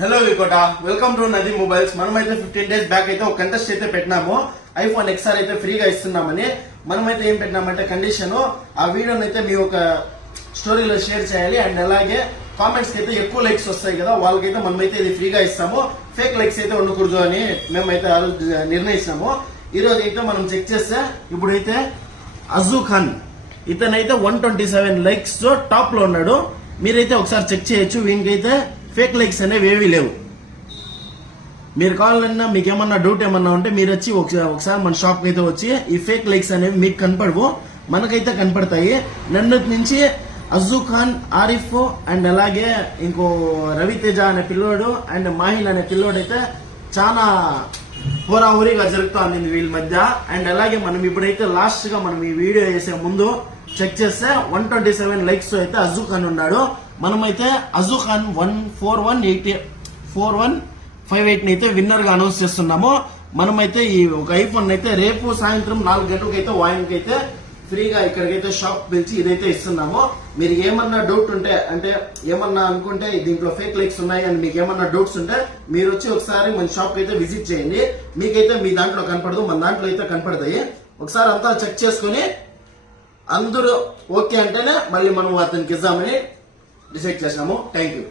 Hello V Kota, welcome to నది mobiles. మనమైతే 15 days back అయితే ఒక కంటెస్ట్ అయితే పెట్టినాము. ఐఫోన్ XR అయితే ఫ్రీగా ఇస్తున్నామని. మనమైతే ఏం పెట్టినామంటే కండిషన్, ఆ వీడియోని అయితే మీ ఒక స్టోరీలో షేర్ చేయాలి. అండ్ అలాగే కామెంట్స్ కి అయితే ఎక్కువ లైక్స్ వస్తాయి కదా, వాళ్ళకైతే మనమైతే ఇది ఫ్రీగా ఇస్తాము. ఫేక్ లైక్స్ అయితే ఉండకూడదు అని మేమైతే ఆ రోజు నిర్ణయిస్తాము. ఈ రోజు అయితే మనం చెక్ చేస్తే ఇప్పుడైతే అజూ ఖాన్ ఇతనైతే 127 లైక్స్ తో టాప్ లో ఉన్నాడు. మీరైతే ఒకసారి చెక్ చేయొచ్చు. వీనికైతే ఫేక్ లైక్స్ అనేవి ఏవీ లేవు. మీరు కావాలన్నా మీకు ఏమన్నా డౌట్ ఏమన్నా ఉంటే మీరు వచ్చి ఒకసారి మన షాప్ కి అయితే వచ్చి ఈ ఫేక్ లైక్స్ అనేవి మీకు కనపడవు, మనకైతే కనపడతాయి. నన్ను నుంచి అజూ ఖాన్, ఆరిఫ్ అండ్ అలాగే ఇంకో రవితేజ అనే పిల్లోడు అండ్ మాహిల్ అనే పిల్లోడు అయితే చాలా హోరాహోరీగా జరుగుతా ఉంది వీళ్ళ మధ్య. అండ్ అలాగే మనం ఇప్పుడైతే లాస్ట్ గా మనం ఈ వీడియో చేసే ముందు చెక్ చేస్తే 127 లైక్స్ అయితే అజూ ఖాన్ ఉన్నాడు. మనమైతే అజూ ఖాన్ 4158 అయితే విన్నర్ గా అనౌన్స్ చేస్తున్నాము. మనమైతే ఈ ఒక ఐఫోన్ అయితే రేపు సాయంత్రం 4 గంటలకైతే వాయిన్కైతే ఫ్రీగా ఇక్కడికైతే షాప్ పిలిచి ఇదైతే ఇస్తున్నాము. మీరు ఏమన్నా డౌట్ ఉంటే, అంటే ఏమన్నా అనుకుంటే దీంట్లో ఫేక్ లైక్స్ ఉన్నాయి అని మీకు ఏమన్నా డౌట్స్ ఉంటే మీరు వచ్చి ఒకసారి మన షాప్ అయితే విజిట్ చేయండి. మీకైతే మీ దాంట్లో కనపడదు, మన దాంట్లో అయితే కనపడతాయి. ఒకసారి అంతా చెక్ చేసుకుని అందరూ ఓకే అంటేనే మళ్ళీ మనం అతనికి ఇద్దామని డిసైడ్ చేసినాము. Thank you.